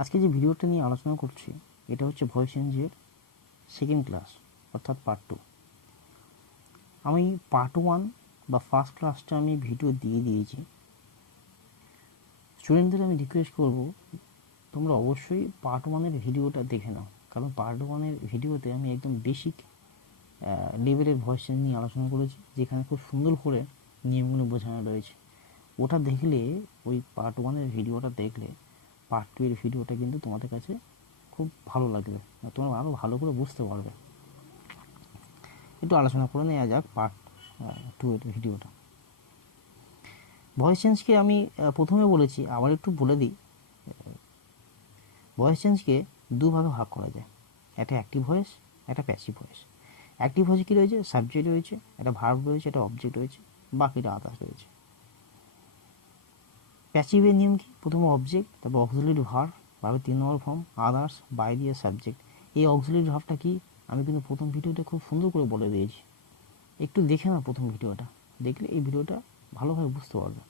আজকে যে ভিডিওটা নিয়ে আলোচনা করছি এটা হচ্ছে ভয়েস চেঞ্জের সেকেন্ড ক্লাস অর্থাৎ পার্ট 2। আমি পার্ট 1 বা ফার্স্ট ক্লাসটা আমি ভিডিও দিয়ে দিয়েছি। স্টুডেন্টদের আমি রিকোয়েস্ট করব তোমরা অবশ্যই পার্ট 1-এর ভিডিওটা দেখে নাও, কারণ পার্ট 1-এর ভিডিওতে আমি একদম বেসিক লেভেলের ভয়েস চেঞ্জ নিয়ে আলোচনা করেছি, যেখানে খুব সুন্দর করে নিয়মগুলো বোঝানো রয়েছে। ওটা দেখলে, ওই পার্ট 1-এর ভিডিওটা দেখলে পার্ট 2-এর ভিডিওটা কিন্তু তোমাদের কাছে খুব ভালো লাগবে, তোমরা আরও ভালো করে বুঝতে পারবে। একটু আলোচনা করে নেওয়া যাক পার্ট 2-এর ভিডিওটা। ভয়েস চেঞ্জকে আমি প্রথমে বলেছি, আবার একটু বলে দিই। ভয়েস চেঞ্জকে দুভাগে ভাগ করা যায়, একটা অ্যাক্টিভ ভয়েস, একটা প্যাসিভ ভয়েস। অ্যাক্টিভ ভয়েসে কী রয়েছে? সাবজেক্ট রয়েছে, একটা ভার্ব রয়েছে, একটা অবজেক্ট রয়েছে, বাকিটা আদার্স রয়েছে। প্যাসিভের নিয়ম কি? প্রথমে অবজেক্ট, তারপর অক্সিলারি ভার্ব, ভার্বের 3 নম্বর ফর্ম, আদার্স, বাই দিয়ে সাবজেক্ট। এই অক্সিলারি ভার্বটা কি আমি কিন্তু প্রথম ভিডিওতে খুব সুন্দর করে বলে দিয়েছি। একটু দেখে না প্রথম ভিডিওটা, দেখলে এই ভিডিওটা ভালোভাবে বুঝতে পারবে।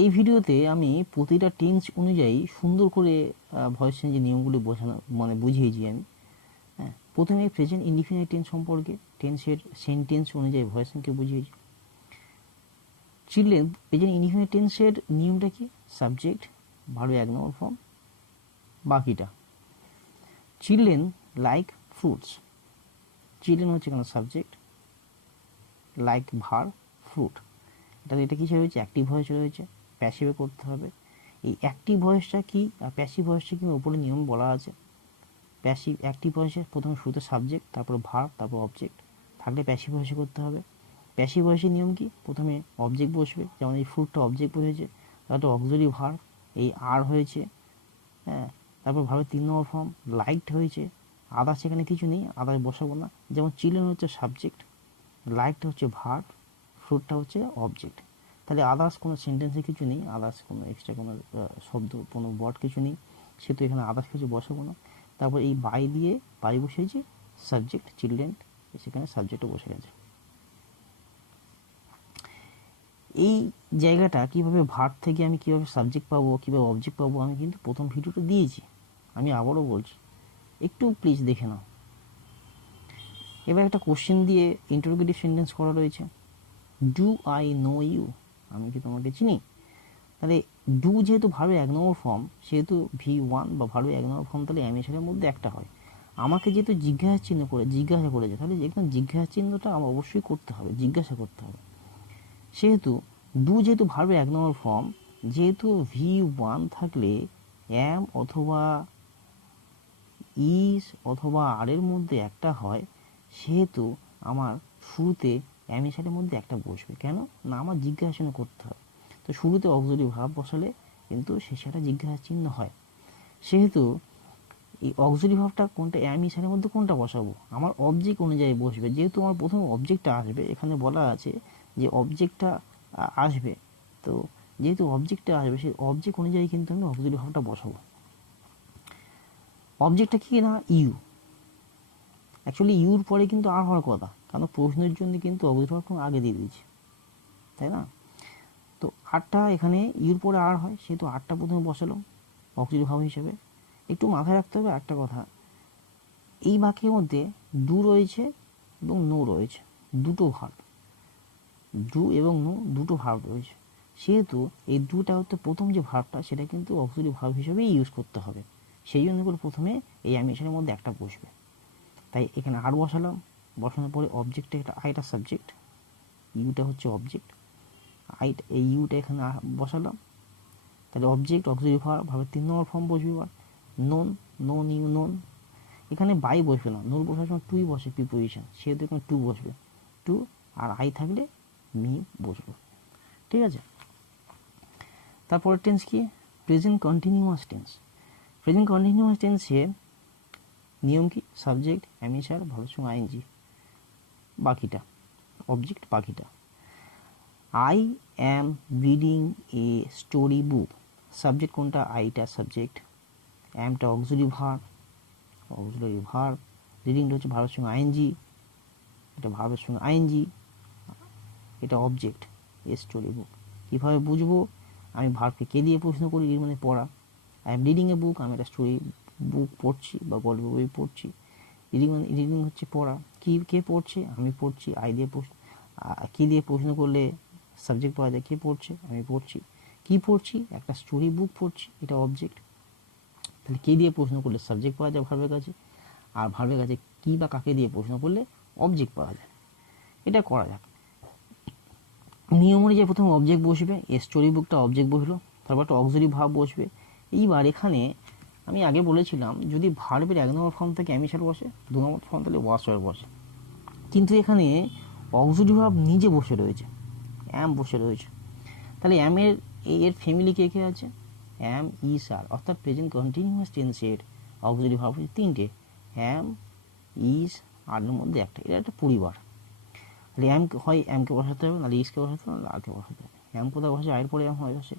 এই ভিডিওতে আমি প্রতিটা টেন্স অনুযায়ী সুন্দর করে ভয়েস চেঞ্জের নিয়মগুলি বুঝিয়েছি আমি। হ্যাঁ, প্রথমে প্রেজেন্ট ইনডিফিনিট টেন্স সম্পর্কে, টেন্সের সেন্টেন্স অনুযায়ী ভয়েস চেঞ্জকে বুঝিয়েছি। চিলড্রেন প্রেজেন্ট ইনডিফিনিট টেন্সের নিয়মটা কি? সাবজেক্ট, ভার্বের 1 নম্বর ফর্ম, বাকিটা। চিলড্রেন লাইক ফ্রুটস, চিলড্রেন হচ্ছে কেন সাবজেক্ট, লাইক ভার্ব, ফ্রুট। এটা কিসে রয়েছে? অ্যাক্টিভ ভয়েসে রয়েছে, প্যাসিভে করতে হবে। এই অ্যাক্টিভ ভয়েসটা কি আর প্যাসিভ ভয়েসটা কি ওপরে নিয়ম বলা আছে। অ্যাক্টিভ ভয়েসে প্রথমে শুরুতে সাবজেক্ট, তারপর ভার্ব, তারপর অবজেক্ট থাকলে প্যাসিভ ভয়েসে করতে হবে। প্যাসিভ ভয়েসের নিয়ম কি? প্রথমে অবজেক্ট বসবে, যেমন এই ফ্রুটটা অবজেক্ট বসেছে, তারপর অক্সিলারি ভার্ব, এই আর হয়েছে, হ্যাঁ, তারপর ভার্বের 3 নম্বর ফর্ম, লাইকড হয়েছে, আদার্স এখানে কিছু নেই, আদার্স বসাবো না। যেমন চিলড্রেন হচ্ছে সাবজেক্ট, লাইকটা হচ্ছে ভার্ব, ফ্রুটটা হচ্ছে অবজেক্ট। তাহলে আদার্স কোনো সেন্টেন্সে কিছু নেই, আদার্স কোনো এক্সট্রা কোনো শব্দ, কোনো ওয়ার্ড কিছু নেই, সেহেতু এখানে আদার্স কিছু বসাবো না। তারপর এই বাই দিয়ে বাই বসেছি, সাবজেক্ট চিলড্রেন, সেখানে সাবজেক্টও বসে গেছে। এই জায়গাটা কিভাবে ভার্ব থেকে আমি কিভাবে সাবজেক্ট পাবো, কিভাবে অবজেক্ট পাবো, আমি কিন্তু প্রথম ভিডিওটা দিয়েছি। আমি আবারও বলছি, একটু প্লিজ দেখে নাও। এবার একটা কোশ্চেন দিয়ে ইন্টারোগেটিভ সেন্টেন্স করা রয়েছে। ডু আই নো ইউ, আমি কি তোমাকে চিনি? তাহলে ডু যেহেতু ভার্বের 1 নম্বর ফর্ম, সেহেতু V1 বা ভার্বের 1 নম্বর ফর্ম, তাহলে এর মধ্যে একটা হয়। আমাকে যেহেতু জিজ্ঞাসা করেছে, তাহলে যেখানে জিজ্ঞাসা চিহ্নটা আমার অবশ্যই করতে হবে, জিজ্ঞাসা করতে হবে। সেহেতু ডু যেহেতু ভার্বের 1 নম্বর ফর্ম, যেহেতু V1 থাকলে অ্যাম অথবা ইজ অথবা আর এর মধ্যে একটা হয়, সেহেতু আমার শুরুতে অ্যামিশারের মধ্যে একটা বসবে। কেন না? আমার জিজ্ঞাসা করতে হবে। তো শুরুতে অক্সিলারি ভার্ব বসালে কিন্তু সেটা জিজ্ঞাসা চিহ্ন হয়। সেহেতু এই অক্সিলারি ভার্বটা কোনটা, অ্যামিশারের মধ্যে কোনটা বসাবো? আমার অবজেক্ট অনুযায়ী বসবে। যেহেতু আমার প্রথমে অবজেক্টটা আসবে, এখানে বলা আছে যে অবজেক্টটা আসবে, তো যেহেতু অবজেক্টটা আসবে সেই অবজেক্ট অনুযায়ী কিন্তু আমি অক্সিলারি ভার্বটা বসাবো। অবজেক্টটা কি না? ইউ। অ্যাকচুয়ালি ইউর পরে কিন্তু আর হওয়ার কথা, কারণ প্রশ্নের জন্য কিন্তু অক্সিলারি ভার্ব আগে দিয়ে দিয়েছি, তাই না? তো আরটা এখানে ইউর পরে আর হয়, সেহেতু আরটা প্রথমে বসালাম অক্সিলারি ভার্ব হিসেবে। একটু মাথায় রাখতে হবে একটা কথা, এই বাক্যের মধ্যে ডু রয়েছে এবং নো রয়েছে, দুটো ভার্ব, ডু এবং নো দুটো ভার্ব রয়েছে। সেহেতু এই দুটা হচ্ছে প্রথম যে ভার্বটা, সেটা কিন্তু অক্সিলারি ভার্ব হিসেবেই ইউজ করতে হবে। সেই জন্য করে প্রথমে এই অ্যামিশনের মধ্যে একটা বসবে। তাই এখানে আর বসালাম, বসানোর পরে অবজেক্টটা একটা আইটা সাবজেক্ট, ইউটা হচ্ছে অবজেক্ট, এই ইউটা এখানে বসালাম। তাহলে অবজেক্ট অক্সিলারি ভার্বের 3 নম্বর ফর্ম বসবে। এবার নোন ইউ নোন, এখানে বাই বসবে না, নোন বসার সময় টুই বসে প্রিপোজিশন, সেহেতু এখানে টু বসবে, টু, আর আই থাকলে মি বসবে। ঠিক আছে? তারপরের টেন্স কি? Present continuous tense. Present continuous টেন্সে নিয়ম কি? সাবজেক্ট, অ্যামিসার, ভার্বের সঙ্গে আইএনজি, বাকিটা অবজেক্ট, বাকিটা। I am reading a story book, subject কোনটা? আইটা সাবজেক্ট, অ্যামটা অক্সিলারি ভার্ব, রিডিংটা হচ্ছে ভার্বের সঙ্গে আইএনজি, এটা ভার্বের সঙ্গে আইএনজি, এটা অবজেক্ট, এ স্টোরি বুক। কীভাবে বুঝবো? আমি ভার্বকে কে দিয়ে প্রশ্ন করি, এর মানে পড়া, আই এম রিডিং এ বুক, আমি একটা স্টোরি বুক পড়ছি বা গল্প বই পড়ছি। রিডিং হচ্ছে পড়া। কে পড়ছে? আমি পড়ছি। আই দিয়ে প্রশ্ন, কি দিয়ে প্রশ্ন করলে সাবজেক্ট পাওয়া যায়? কে পড়ছে? আমি পড়ছি। কি পড়ছি? একটা স্টোরি বুক পড়ছি, এটা অবজেক্ট। তাহলে কে দিয়ে প্রশ্ন করলে সাবজেক্ট পাওয়া যায় ভার্বের কাছে, আর ভার্বের কাছে কি বা কাকে দিয়ে প্রশ্ন করলে অবজেক্ট পাওয়া যায়। এটা করা যাক। নিয়ম অনুযায়ী প্রথম অবজেক্ট বসবে, স্টোরি বুকটা অবজেক্ট বসলো, তারপর একটা অক্সিলারি ভার্ব বসবে। এইবার এখানে আমি আগে বলেছিলাম যদি ভার্বের 1 নম্বর ফর্ম থেকে অ্যামিসার বসে, 2 নম্বর ফর্ম তাহলে ওয়াজ ওয়ার বসে, কিন্তু এখানে অক্সিলারি ভার্ব নিজে বসে রয়েছে, অ্যাম বসে রয়েছে। তাহলে অ্যামের এর ফ্যামিলি কে কে আছে? অ্যাম, ইজ, আর, অর্থাৎ প্রেজেন্ট কন্টিনিউয়াস টেন্সের অক্সিলারি ভার্ব হচ্ছে 3টে, অ্যাম, ইজ, আর এর মধ্যে একটা। এটা একটা পরিবার। তাহলে অ্যাম হয় অ্যামকে বসাতে হবে, নাহলে ইজকে বসাতে হবে, নাহলে আরকে বসাতে হবে। অ্যাম কোথাও বসে? আয়ের পরে অ্যাম হয় বসে।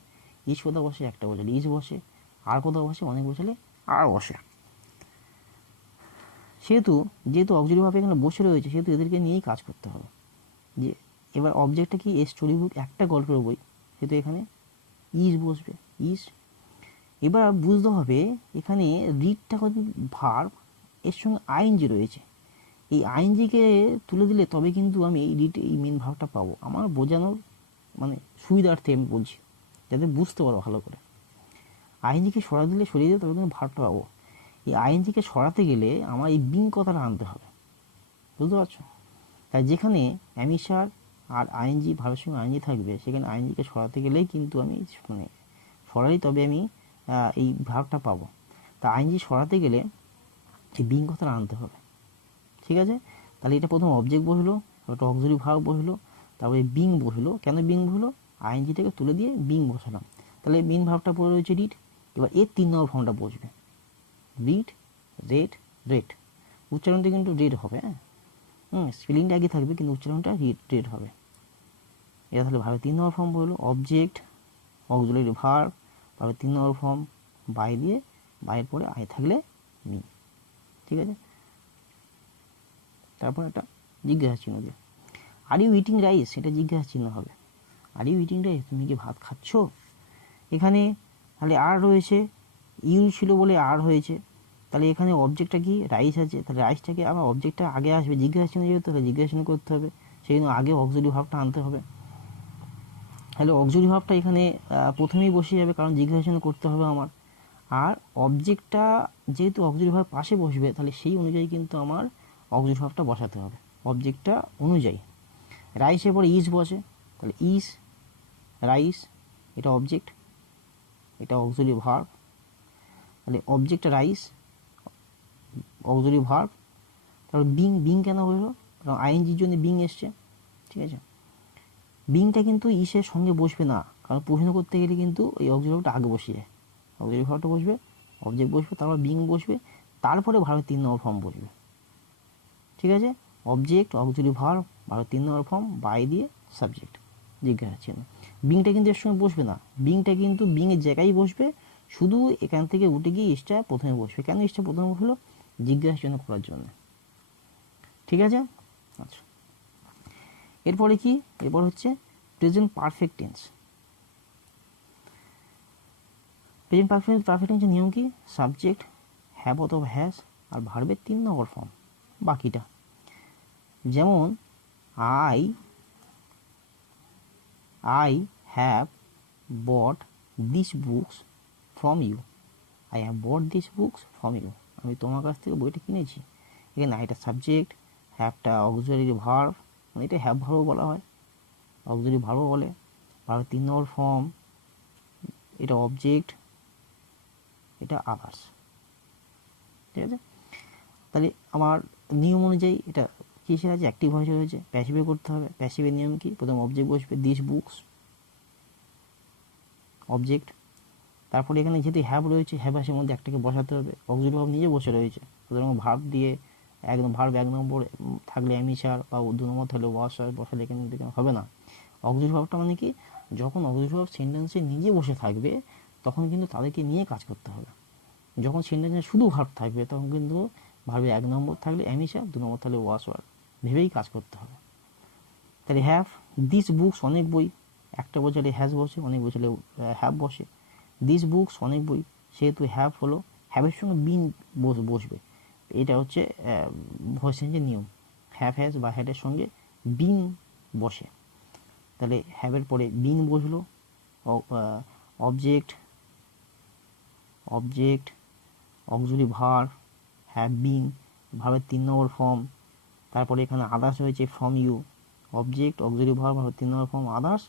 ইজ কোথাও বসে? একটা বসালে ইজ বসে। আর কোথাও বসে? অনেক বসালে আর বসে। যেহেতু অক্সিলারি ভার্ব এখানে বসে রয়েছে, সেহেতু এদেরকে নিয়েই কাজ করতে হবে। যে এবার অবজেক্টটা কি? স্টোরি বুক, একটা গল্পের বই, সেহেতু এখানে ইজ বসবে, ইজ। এবার বুঝতে হবে এখানে রিডটা ভার্ব, এর সঙ্গে আইএনজি রয়েছে। এই আইএনজিকে তুলে দিলে তবে কিন্তু আমি এই রিড, এই মেন ভার্বটা পাবো। আমার বোঝানোর মানে সুবিধার্থে আমি বলছি, যাতে বুঝতে পারো ভালো করে। আইএনজিকে সরিয়ে দিলে তবে কিন্তু ভার্বটা পাবো। এই আইএনজিকে সরাতে গেলে আমার এই বিং কথাটা আনতে হবে, বুঝতে পারছো? তাই যেখানে অ্যামিসার আর আইএনজি, ভার্বের সঙ্গে আইএনজি থাকবে, সেখানে আইএনজিকে সরাতে গেলেই কিন্তু আমি মানে সরাই তবে আমি এই ভার্বটা পাবো। তা আইএনজি সরাতে গেলে এই বিং কথাটা আনতে হবে, ঠিক আছে? তাহলে এটা প্রথম অবজেক্ট বসলো, একটা অক্সিলারি ভার্ব বসলো, তারপরে বিং বসলো। কেন বিং বসলো? আইএনজিটাকে তুলে দিয়ে বিং বসালাম। তাহলে মেন ভার্বটা পড়ে রয়েছে রিড। এবার এর 3 নম্বর ফর্মটা বসবে, রিড, রেড, রেড। উচ্চারণটা কিন্তু রেড হবে, হ্যাঁ, স্পেলিংটা আগে থাকবে, কিন্তু উচ্চারণটা রেড হবে। এটা তাহলে ভাবে 3 নম্বর ফর্ম বললো অবজেক্ট, অক্সিলারি ভার্ব, তারপরে 3 নম্বর ফর্ম বাই দিয়ে, বাইয়ের পরে আই থাকলে মি, ঠিক আছে? তারপর একটা জিজ্ঞাসা চিহ্ন দিয়ে, আর ইউ ইটিং রাইস, এটা জিজ্ঞাসা চিহ্ন হবে। আর ইউ ইটিং রাইস, তুমি কি ভাত খাচ্ছ? এখানে তাহলে আর রয়েছে, ইউ ছিল বলে আর হয়েছে। তাহলে এখানে অবজেক্টটা কি? রাইস আছে। তাহলে রাইসটাকে আমার অবজেক্টটা আগে আসবে, জিজ্ঞাসা চিহ্ন যেহেতু, তাহলে জিজ্ঞাসা চিহ্ন করতে হবে, সেই জন্য আগে অক্সিলারি ভার্বটা আনতে হবে। তাহলে অক্সিলারি ভার্বটা এখানে প্রথমেই বসে যাবে, কারণ জিজ্ঞাসা চিহ্ন করতে হবে আমার। আর অবজেক্টটা যেহেতু অক্সিলারি ভার্ব পাশে বসবে, তাহলে সেই অনুযায়ী কিন্তু আমার অক্সিলারি ভার্বটা বসাতে হবে, অবজেক্টটা অনুযায়ী। রাইসের পরে ইজ বসে, তাহলে ইজ, রাইস, এটা অবজেক্ট, এটা অক্সিলারি ভার্ব। তাহলে অবজেক্ট রাইস, অক্সিলারি ভার্ব। তারপর বিং, বিং কেন হলো? কারণ আইএনজির জন্য বিং এসছে, ঠিক আছে? বিংটা কিন্তু ইসের সঙ্গে বসবে না, কারণ প্রশ্ন করতে গেলে কিন্তু এই অক্সিলারি ভার্বটা আগে বসে যায়। অক্সিলারি ভার্বটা বসবে, অবজেক্ট বসবে, তারপর বিং বসবে, তারপরে ভার্বের 3 নম্বর ফর্ম বসবে, ঠিক আছে? অবজেক্ট, অক্সিলারি ভার্ব, ভার্বের 3 নম্বর ফর্ম বাই দিয়ে সাবজেক্ট, জিজ্ঞাসা চিহ্ন। বিংটা কিন্তু এর সঙ্গে বসবে না, বিংটা কিন্তু বিংয়ের জায়গায় বসবে, শুধু এখান থেকে উঠে গিয়ে ইসটা প্রথমে বসবে। কেন ইসটা প্রথমে বসলো? জিজ্ঞাসা চিহ্ন করার জন্য, ঠিক আছে? আচ্ছা, এরপরে কি? এরপর হচ্ছে present perfect tense. Present perfect টেন্সের নিয়ম কি? সাবজেক্ট, হ্যাভ অথবা হ্যাজ, আর ভার্বের 3 নম্বর ফর্ম বাকিটা। যেমন I have bought this books from you, I have bought this books from you, আমি তোমার কাছ থেকে বইটা কিনেছি। এখানে আইটা সাবজেক্ট, হ্যাভটা অক্সিলারি ভার্ব, মানে এটা হ্যাভ ভার্বও বলা হয়, অক্সিলারি ভার্বও বলে। ভার্বের 3 নম্বর ফর্ম, এটা অবজেক্ট, এটা আদার্স, ঠিক আছে? তাহলে আমার নিয়ম অনুযায়ী এটা কিসের আছে? অ্যাক্টিভ ভয়েসে রয়েছে, প্যাসিভে করতে হবে। প্যাসিভের নিয়ম কি? প্রথম অবজেক্ট বসবে, দিস বুকস, অবজেক্ট। তারপরে এখানে যেহেতু হ্যাভ রয়েছে, হ্যাভ আসের মধ্যে একটাকে বসাতে হবে, অক্সিলারি ভার্ব নিজে বসে রয়েছে, সুতরাং ভার্ব দিয়ে একদম ভার্ব 1 নম্বর থাকলে অ্যামিসার, বা 2 নম্বর থাকলে ওয়াসার বসালে এখানে হবে না। অক্সিলারি ভার্বটা মানে কি? যখন অক্সিলারি ভার্ব সেন্টেন্সে নিজে বসে থাকবে, তখন কিন্তু তাদেরকে নিয়ে কাজ করতে হবে। যখন সেন্টেন্সে শুধু ভার্ব থাকবে, তখন কিন্তু ভার্বে 1 নম্বর থাকলে অ্যামিসার, 2 নম্বর থাকলে ওয়াসার, ভেবেই কাজ করতে হবে। তাহলে হ্যাভ দিস বুকস, অনেক বই, একটা বোঝালে হ্যাজ বসে, অনেক বোঝালে হ্যাভ বসে। দিস বুকস, অনেক বই, সেহেতু হ্যাভ হলো, হ্যাভের সঙ্গে বিন বসবে, এটা হচ্ছে ভয়েস চেঞ্জের নিয়ম। হ্যাভ হ্যাজ বা হ্যাডের সঙ্গে বিন বসে, তাহলে হ্যাভের পরে বিন বসলো, object object auxiliary verb have been, ভার্বের 3 নম্বর ফর্ম, তারপরে এখানে আদার্স হয়েছে from you, object auxiliary verb ভার্বের 3 নম্বর ফর্ম আদার্স,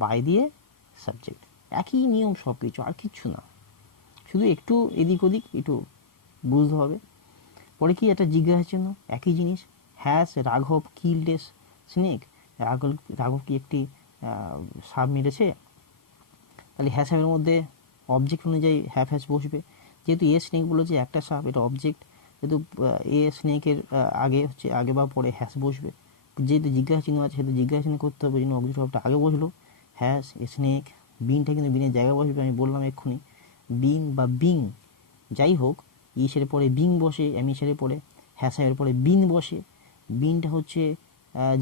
বাই দিয়ে সাবজেক্ট। একই নিয়ম সব কিছু, আর কিচ্ছু না, শুধু একটু এদিক ওদিক একটু বুঝতে হবে। পরে কি একটা জিজ্ঞাসার জন্য একই জিনিস, হ্যাজ রাঘব কিল্ড এ স্নেক, রাঘব কি একটি সাপ মেরেছে, তাহলে হ্যাজ হ্যাভের মধ্যে অবজেক্ট অনুযায়ী হ্যাভ হ্যাজ বসবে, যেহেতু এ স্নেক বলেছে একটা সাপ, এটা অবজেক্ট, যেহেতু এ স্নেকের আগে হচ্ছে আগে বা পরে হ্যাজ বসবে, যেহেতু জিজ্ঞাসা চিহ্ন আছে সেহেতু জিজ্ঞাসা চিহ্ন করতে হবে, জন্য অবজেক্ট ভাবটা আগে বসলো, হ্যাজ এ স্নেক, বিনটা কিন্তু বিনের জায়গায় বসবে, আমি বললাম এক্ষুনি, বিন বা বিং যাই হোক, ইসের পরে বিং বসে, এমিসের পরে হ্যাসের পরে বিন বসে, বিনটা হচ্ছে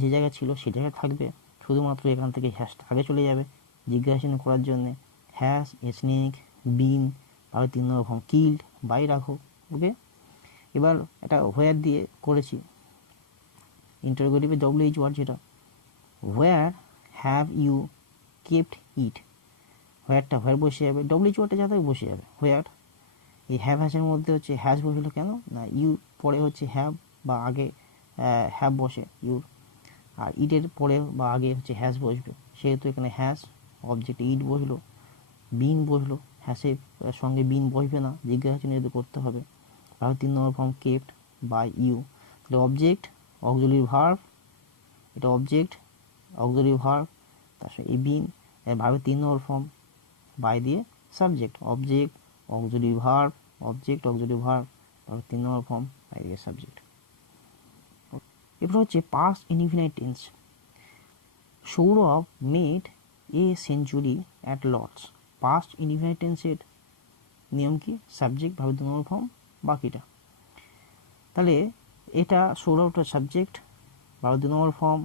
যে জায়গা ছিল সে জায়গায় থাকবে, শুধুমাত্র এখান থেকে হ্যাশটা আগে চলে যাবে জিজ্ঞাসা করার জন্যে, হ্যাস এ স্নেক বিন, তাহলে 3 নম্বর ফর্ম কিল্ড বাই রাখো। ওকে, এবার এটা হোয়ার দিয়ে করেছি, ইন্টারোগেটিভে ডব্লিউএইচ ওয়ার্ড যেটা, where have you kept it, হোয়ারটা হোয়ার বসে যাবে, ডব্লিউএইচ ওয়ার্ডটা যাতে বসে যাবে, হোয়ার, এই হ্যাভ হ্যাজের মধ্যে হচ্ছে হ্যাজ বসলো কেন না, ইউ পরে হচ্ছে হ্যাভ বা আগে হ্যাভ বসে ইউর, আর ইটের পরে বা আগে হচ্ছে হ্যাজ বসবে, সেহেতু এখানে হ্যাজ অবজেক্ট ইট বসলো, বিন বসলো, হ্যাসের সঙ্গে বিন বসবে না, জিজ্ঞাসা চিহ্ন যেহেতু করতে হবে, তাহলে 3 নম্বর ফর্ম কেপ্ট বাই ইউ, তাহলে অবজেক্ট অক্সিলারি ভার্ব, এটা অবজেক্ট অক্সিলারি ভার্ব, তার সঙ্গে এই বিন ভার্বের 3 নম্বর ফর্ম বাই দিয়ে subject, object auxiliary verb object auxiliary verb, তারপর 3 নম্বর ফর্ম বাই দিয়ে সাবজেক্ট। এরপর হচ্ছে past indefinite tense, Sourav made a century at Lord's, past indefinite টেন্সের নিয়ম কি, সাবজেক্ট ভাবে 2 নম্বর ফর্ম বাকিটা, তাহলে এটা সৌরভটা সাবজেক্ট ভাবে 2 নম্বর ফর্ম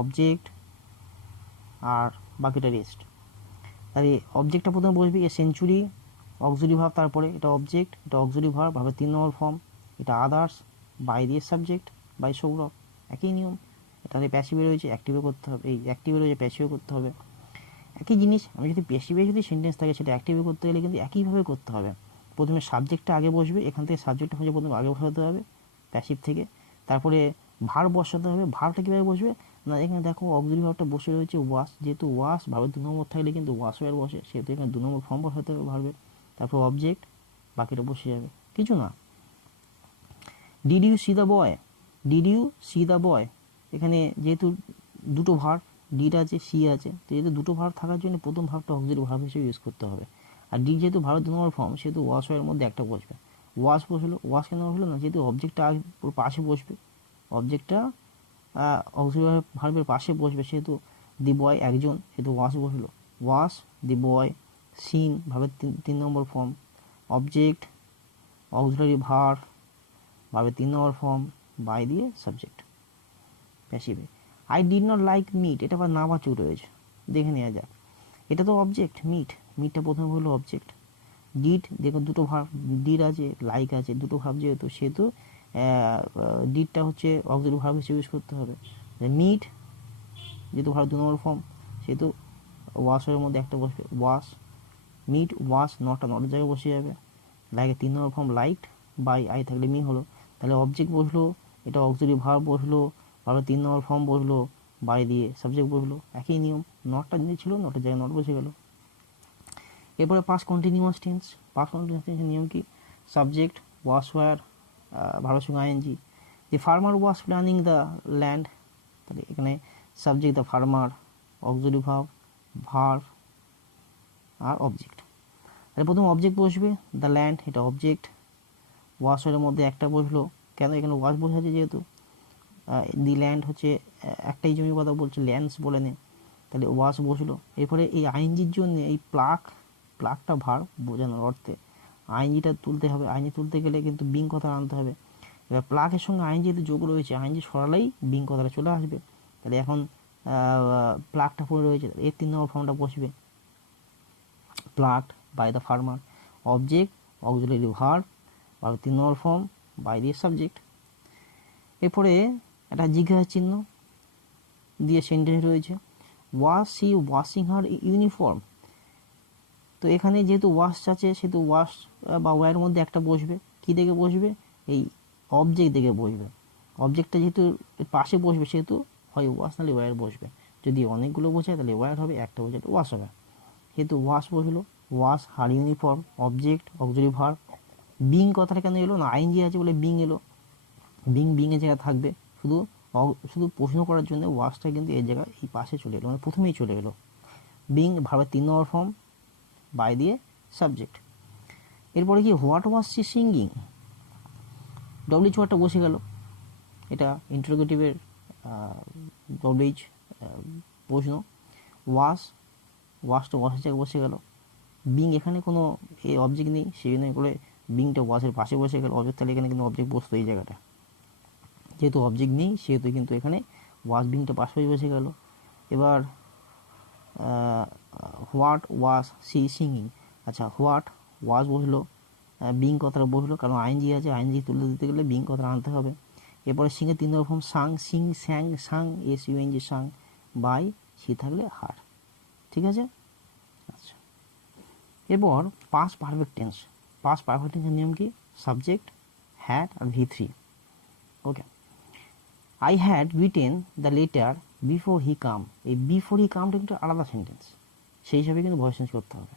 অবজেক্ট আর বাকিটা রেস্ট, তাহলে অবজেক্টটা প্রথমে বসবে, এ সেঞ্চুরি অক্সিলারি ভার্ব, তারপরে এটা অবজেক্ট এটা অক্সিলারি ভার্ব ভাবে 3 নম্বর ফর্ম, এটা আদার্স বাই দিয়ে সাবজেক্ট বাই সৌরভ, একই নিয়ম, তাহলে প্যাসিভে রয়েছে অ্যাক্টিভে করতে হবে, এই অ্যাক্টিভে রয়েছে প্যাসিভে করতে হবে, একই জিনিস, আমি যদি প্যাসিভে যদি সেন্টেন্স থাকে সেটা অ্যাক্টিভে করতে গেলে কিন্তু একইভাবে করতে হবে, প্রথমে সাবজেক্টটা আগে বসবে, এখান থেকে সাবজেক্টটা হচ্ছে প্রথমে আগে বসাতে হবে প্যাসিভ থেকে, তারপরে ভার্ব বসাতে হবে, ভার্বটা কীভাবে বসবে না, এখানে দেখো অক্সিলারি ভার্বটা বসে রয়েছে ওয়াস, যেহেতু ওয়াস ভার্বের 2 নম্বর থাকলে কিন্তু ওয়াস ওয়ার বসে, সেহেতু এখানে 2 নম্বর ফর্ম বসাতে হবে ভার্বের, তারপর অবজেক্ট বাকিটা বসে যাবে, কিছু না। Did you see the boy, did you see the boy, এখানে যেহেতু দুটো ভার্ব ডিড আছে সি আছে, তো যেহেতু দুটো ভার্ব থাকার জন্য প্রথম ভার্বটা অক্সিলারি ভার্ব হিসেবে ইউজ করতে হবে, আর ডিড যেহেতু ভার্বের 2 নম্বর ফর্ম সেহেতু ওয়াস ওয়ার মধ্যে একটা বসবে, ওয়াস বসলো, ওয়াস কেন বসলো না, যেহেতু অবজেক্টটা পুরো পাশে বসবে, অবজেক্টটা অক্সিলারি ভার্বের পাশে বসবে, সেহেতু দি বয় একজন, সেহেতু ওয়াস বসলো, ওয়াস দি বয়, সিন ভার্বের 3 নম্বর ফর্ম, অবজেক্ট অক্সিলারি ভার্ব ভার্বের 3 নম্বর ফর্ম বাই দিয়ে সাবজেক্ট প্যাসিভে। I did not like meat, এটা আবার নাবাচক রয়েছে, দেখে নেওয়া যাক, এটা তো অবজেক্ট মিট, মিটটা প্রথমে হলো অবজেক্ট, ডিড দেখো দুটো ভার্ব ডিড আছে লাইক আছে দুটো ভার্ব যেহেতু, সেহেতু ডিডটা হচ্ছে অক্সিলারি ভার্ব হিসেবে ইউজ করতে হবে, মিট যেহেতু ভার্ব 2 নম্বর ফর্ম সেহেতু ওয়াশের মধ্যে একটা বসবে ওয়াশ, মিট ওয়াশ নটটা নটের জায়গায় বসে যাবে, লাইকের 3 নম্বর ফর্ম লাইকড বাই আই থাকলে মি হলো, তাহলে অবজেক্ট বসলো, এটা অক্সিলারি ভার্ব বসলো, ভার্বের 3 নম্বর ফর্ম বসলো বাই দিয়ে সাবজেক্ট বসলো, একই নিয়ম, নটটা যদি ছিল নটের জায়গায় নট বসে গেল। এরপরে past continuous tense, past continuous টেন্সের নিয়ম কি, সাবজেক্ট ওয়াস ওয়ার ভার্বের সঙ্গে ING, the farmer was planning the land, তাহলে এখানে subject the farmer auxiliary verb আর অবজেক্ট, তাহলে প্রথম অবজেক্ট বসবে দ্য ল্যান্ড, এটা অবজেক্ট, ওয়াশের মধ্যে একটা বসলো, কেন এখানে ওয়াশ বসে আছে যেহেতু, দি ল্যান্ড হচ্ছে একটাই জমি কথা বলছে ল্যান্ডস বলে নে, তাহলে ওয়াশ বসলো, এরপরে এই আইএনজির জন্য এই প্লাগটা ভার্ব বোঝানোর অর্থে আইএনজিটা তুলতে হবে, আইএনজি তুলতে গেলে কিন্তু বিং কথা আনতে হবে, এবার প্লাগের সঙ্গে আইএনজি যেহেতু যোগ রয়েছে আইএনজি সরালেই বিং কথাটা চলে আসবে, তাহলে এখন প্লাগটা পড়ে রয়েছে, এর 3 নম্বর ফর্মটা বসবে ploughed by the farmer, object auxiliary verb ভার্বের 3 নম্বর ফর্ম বাই দিয়ে সাবজেক্ট। এরপরে একটা জিজ্ঞাসা চিহ্ন দিয়ে সেন্টেন্স রয়েছে, was she washing her uniform. তো এখানে যেহেতু ওয়াশ আছে সেহেতু ওয়াশ বা ওয়ার মধ্যে একটা বসবে, কি দেখে বসবে, এই অবজেক্ট দেখে বসবে। অবজেক্টটা যেহেতু পাশে বসবে সেহেতু হয় ওয়াশ নাহলে ওয়ার বসবে। যদি অনেকগুলো বোঝায় তাহলে ওয়ার হবে, একটা বোঝায় ওয়াশ হবে। যেহেতু ওয়াশ বসলো, wash her uniform object auxiliary verb. Being কথাটা কেন এলো না, আইএনজি আছে বলে বিং এলো, বিংয়ের জায়গায় থাকবে, শুধু শুধু প্রশ্ন করার জন্য ওয়াশটা কিন্তু এই জায়গায় এই পাশে চলে এলো, মানে প্রথমেই চলে এলো। বিং ভার্বের 3 নম্বর ফর্ম বাই দিয়ে সাবজেক্ট। এরপরে কি what was she singing, WH ওয়ার্ডটা বসে গেল, এটা ইন্টারোগেটিভের ডব্লিউএইচ প্রশ্ন। ওয়াশটা ওয়াশের জায়গায় বসে গেল। বিং এখানে কোনো এই অবজেক্ট নেই, সেই জন্য করে বিংটা ওয়াশের পাশে বসে গেল অবজেক্ট, তাহলে এখানে কিন্তু অবজেক্ট বসতো এই জায়গাটা। যেহেতু অবজেক্ট নেই সেহেতু কিন্তু এখানে ওয়াশ বিংটা পাশে বসে গেল। এবার হোয়াট ওয়াজ সি সিঙ্গিং, আচ্ছা হোয়াট ওয়াজ বসলো, বিং কথাটা বসলো, কারণ আইএনজি আছে, আইএনজি তুলে দিতে গেলে বিং কথাটা আনতে হবে। এরপরে সিংয়ের 3 নম্বর form sung, sing sang sung, SUNG sung, by she থাকলে হার। ঠিক আছে, আচ্ছা। এরপর past perfect tense. Past perfect টেন্সের নিয়ম কি, সাবজেক্ট হ্যাড আর V3। Okay, I had written the letter before he came, এই বিফোর হি কামটা কিন্তু আলাদা সেন্টেন্স, সেই হিসাবে কিন্তু ভয়েস চেঞ্জ করতে হবে।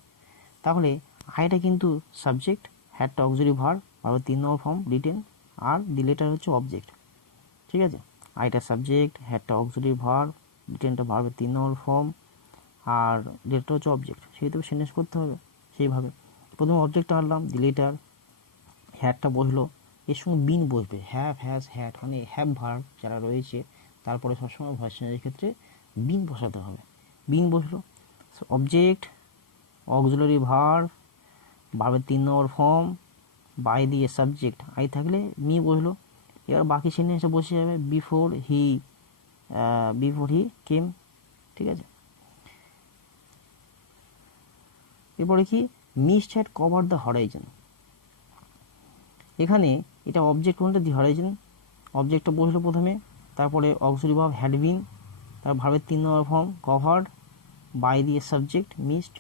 তাহলে আইটা কিন্তু সাবজেক্ট, হ্যাডটা অক্সিলারি ভার্ব ভার্বের 3 নম্বর ফর্ম রিটেন, আর দি লেটার হচ্ছে অবজেক্ট। ঠিক আছে, আইটা সাবজেক্ট, হ্যাডটা অক্সিলারি ভার্ব, রিটেনটা ভার্বের 3 নম্বর ফর্ম, আর লেটারটা হচ্ছে অবজেক্ট, সেইভাবে সেন্টেন্স করতে হবে। সেইভাবে প্রথমে অবজেক্টটা আনলাম, দি লেটার, হ্যাডটা বসলো, এর সঙ্গে বিন বসবে, হ্যাভ হ্যাজ হ্যাড, মানে হ্যাভ ভার্ব যারা রয়েছে তারপরে সবসময় ভয়েস চেঞ্জের ক্ষেত্রে বিন বসাতে হবে। বিন বসলো, অবজেক্ট অক্সিলারি ভার্ব ভার্বের 3 নম্বর ফর্ম বাই দিয়ে সাবজেক্ট, আই থাকলে মি বসলো। এবার বাকি সেন্টেন্সটা বসে যাবে বিফোর হি কেম। ঠিক আছে, এরপরে কি mist had cover the Horizon, এখানে এটা অবজেক্ট কোনটা, দি হরাইজন, অবজেক্টটা বসলো প্রথমে, তারপরে অক্সিলারি ভার্ব হ্যাড বিন, তার ভার্বের 3 নম্বর ফর্ম কভার্ড বাই দিয়ে সাবজেক্ট মিস্ট।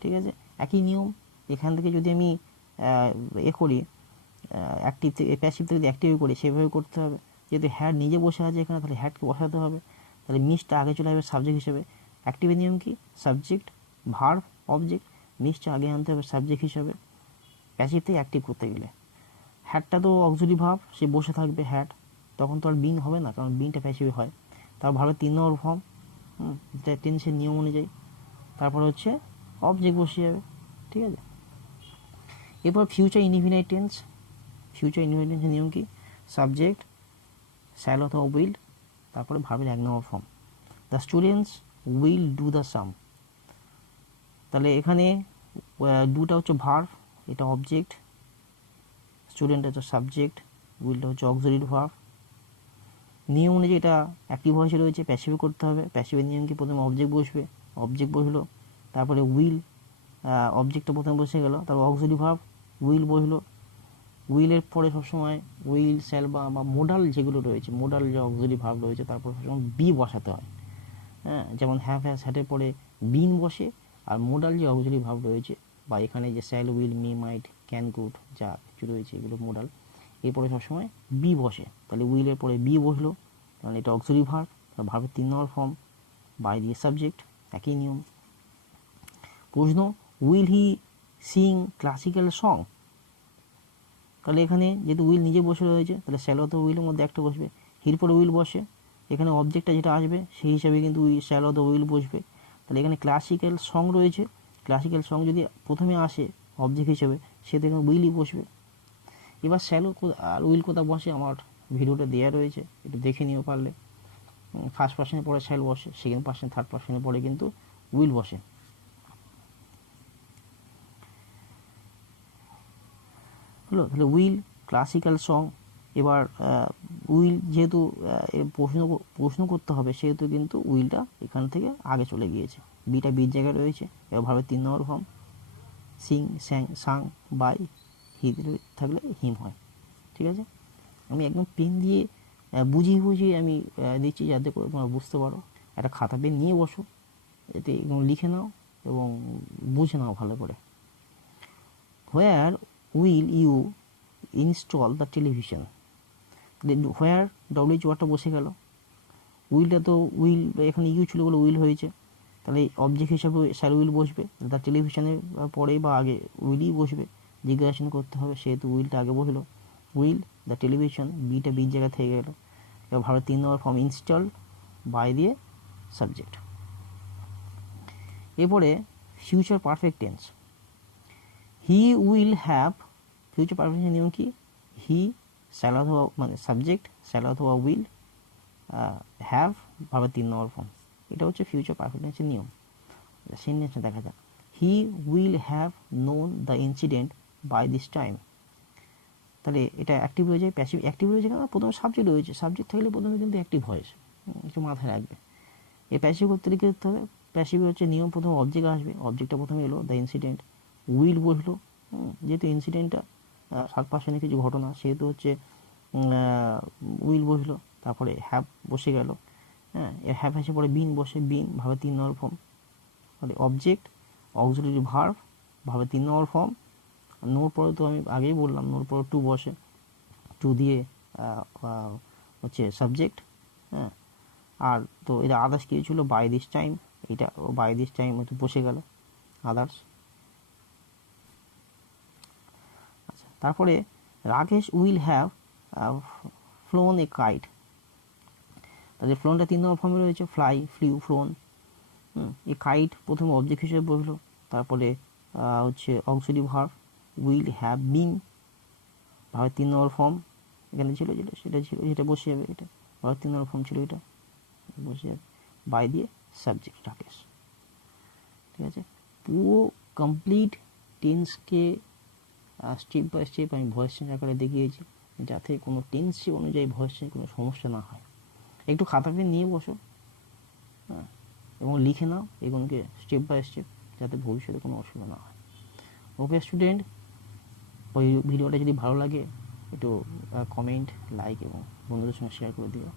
ঠিক আছে, একই নিয়ম, এখান থেকে যদি আমি করি অ্যাক্টিভ থেকে প্যাসিভ থেকে যদি অ্যাক্টিভ করি সেভাবে করতে হবে। যেহেতু হ্যাড নিজে বসে আছে এখানে, তাহলে হ্যাডকে বসাতে হবে, তাহলে মিসটা আগে চলে আসবে সাবজেক্ট হিসেবে। অ্যাক্টিভের নিয়ম কি, সাবজেক্ট ভার্ব অবজেক্ট, মিসটা আগে আনতে হবে সাবজেক্ট হিসেবে প্যাসিভ থেকে অ্যাক্টিভ করতে গেলে। হ্যাডটা তো অক্সিলারি ভার্ব, সে বসে থাকবে হ্যাড, তখন তো আর বিন হবে না, কারণ বিনটা প্যাসিভ হয়। তার ভার্বের 3 নম্বর ফর্ম, টেন্সের নিয়ম অনুযায়ী, তারপরে হচ্ছে অবজেক্ট বসে যাবে। ঠিক আছে, এরপর future indefinite tense. Future indefinite টেন্সের নিয়ম কি, সাবজেক্ট শ্যাল অথবা উইল, তারপরে ভার্বের 1 নম্বর form, the students will do the same. তাহলে এখানে ডুটা হচ্ছে ভার্ব, এটা অবজেক্ট, স্টুডেন্ট হচ্ছে সাবজেক্ট, উইলটা হচ্ছে অক্সিলারি ভার্ব। নিয়ম অনুযায়ী এটা অ্যাক্টিভ ভয়েসে রয়েছে, প্যাসিভ করতে হবে। প্যাসিভের নিয়ম কি, প্রথমে অবজেক্ট বসবে, অবজেক্ট বসলো, তারপরে উইল, অবজেক্টটা প্রথমে বসে গেল, তারপর অক্সিলারি ভার্ব উইল বসলো। উইলের পরে সবসময় উইল শ্যাল বা মোডাল যেগুলো রয়েছে, মোডাল যে অক্সিলারি ভার্ব রয়েছে তারপর সবসময় বি বসাতে হয়। হ্যাঁ, যেমন হ্যাভ হ্যাজ হ্যাডের পরে বিন বসে, আর মোডাল যে অক্সিলারি ভার্ব রয়েছে বা এখানে যে shall will me mite can could যা কিছু রয়েছে এগুলো মোডাল, এরপরে সবসময় বি বসে। তাহলে উইলের পরে বি বসলো, কারণ এটা অক্সিলারি ভার্ব, ভার্বের 3 নম্বর ফর্ম বাই দিয়ে সাবজেক্ট, একই নিয়ম। প্রশ্ন, will he Singh classical song, তাহলে এখানে যেহেতু উইল নিজে বসে রয়েছে তাহলে শ্যাল অথবা উইলের মধ্যে একটা বসবে, হির পরে উইল বসে, এখানে অবজেক্টটা যেটা আসবে সেই হিসাবে কিন্তু শ্যাল অথবা উইল বসবে। তাহলে এখানে ক্লাসিক্যাল সং রয়েছে, ক্লাসিক্যাল সং যদি প্রথমে আসে অবজেক্ট হিসেবে সেটা এখানে উইলই বসবে। এবার শ্যাল আর উইল কোথা বসে আমার ভিডিওটা দেওয়া রয়েছে, একটু দেখে নিও পারলে। ফার্স্ট পার্সনের পরে শ্যাল বসে, সেকেন্ড পার্সন থার্ড পার্সনের পরে কিন্তু উইল বসে। হলো, তাহলে উইল ক্লাসিক্যাল সং। এবার উইল যেহেতু প্রশ্ন করতে হবে সেহেতু কিন্তু উইলটা এখান থেকে আগে চলে গিয়েছে, বিটা বির জায়গায় রয়েছে। এবার ভাবে 3 নম্বর form sing sang sung by, he থাকলে হিম হয়। ঠিক আছে, আমি একদম পেন দিয়ে বুঝিয়ে বুঝিয়ে আমি দিচ্ছি যাতে করে তোমরা বুঝতে পারো। একটা খাতা পেন নিয়ে বসো, এতে এগুলো লিখে নাও এবং বুঝে নাও ভালো করে। Where will you install the television, where WH ওয়ার্ডটা বসে গেল, উইলটা তো উইল এখানে ইউ ছিল বলে উইল হয়েছে, তাহলে অবজেক্ট হিসাবে স্যার উইল বসবে, তার টেলিভিশনের পরে বা আগে উইলই বসবে, জিজ্ঞাসা করতে হবে, সেহেতু উইলটা আগে বসলো, উইল দ্য টেলিভিশন, বিটা বির জায়গা থেকে গেল। এবার ভালো 3 নম্বর ফর্ম ইনস্টল বাই দিয়ে সাবজেক্ট। এরপরে future perfect tense, he will have, future perfect tense নিয়ম কি, হি শ্যাল অথবা মানে সাবজেক্ট, শ্যাল অথবা উইল, হ্যাভ ভাবে 3 নম্বর ফর্ম, এটা হচ্ছে ফিউচার পারফেক্ট টেন্সের নিয়ম। সেন্টেন্সটা দেখা যাক, he will have known the incident by this time, তাহলে এটা অ্যাক্টিভ হয়ে যায়, প্যাসিভ অ্যাক্টিভ হয়েছে কেন, প্রথমে সাবজেক্ট রয়েছে, সাবজেক্ট থাকলে প্রথমে কিন্তু অ্যাক্টিভ হয়েছে, একটু মাথায় রাখবে। এই প্যাসিভ করতে কী করতে হবে, প্যাসিভ হচ্ছে নিয়ম, প্রথমে অবজেক্ট আসবে, অবজেক্টটা প্রথমে এলো, দ্য ইনসিডেন্ট, উইল বসলো, যেহেতু ইনসিডেন্টটা 7% কিছু ঘটনা, সেহেতু হচ্ছে উইল বসলো, তারপরে হ্যাভ বসে গেল, হ্যাঁ, হ্যাভ এসে পরে বিন বসে, বিন ভাবে 3 নম্বর ফর্ম, তাহলে অবজেক্ট অক্সিলারি ভার্ব ভাবে 3 নম্বর ফর্ম, নোর পরে তো আমি আগেই বললাম, নোর পরে টু বসে, টু দিয়ে হচ্ছে সাবজেক্ট, হ্যাঁ, আর তো এটা আদার্স কিছু ছিল, বাই দিস টাইম, এটা বাই দিস টাইম একটু বসে গেল আদার্স। আচ্ছা, তারপরে Rakesh will have flown a kite, তাহলে ফ্লোনটা 3 নম্বর ফর্মে রয়েছে, ফ্লাই, ফ্লিউ, ফ্লোন, এই কাইট প্রথমে অবজেক্ট হিসেবে বসলো, তারপরে হচ্ছে auxiliary verb, will have been ভাবে 3 নম্বর ফর্ম, এখানে ছিল যেটা সেটা ছিল, সেটা বসে যাবে, এটা ভাবে 3 নম্বর ফর্ম ছিল, এটা বসে যাবে, বাই দিয়ে সাবজেক্ট রাকেশ। ঠিক আছে, পুরো কমপ্লিট টেন্সকে স্টেপ বাই স্টেপ আমি ভয়েস চেঞ্জ আকারে দেখিয়েছি, যাতে কোনো টেন্স অনুযায়ী ভয়েস চেঞ্জ কোনো সমস্যা না হয়। একটু খাতা পেন নিয়ে বসো, হ্যাঁ, এবং লিখে নাও এগুলোকে স্টেপ বাই স্টেপ, যাতে ভবিষ্যতে কোনো অসুবিধা না হয়। ওকে স্টুডেন্ট, ওই ভিডিওটা যদি ভালো লাগে একটু কমেন্ট, লাইক এবং বন্ধুদের সঙ্গে শেয়ার করে দিও।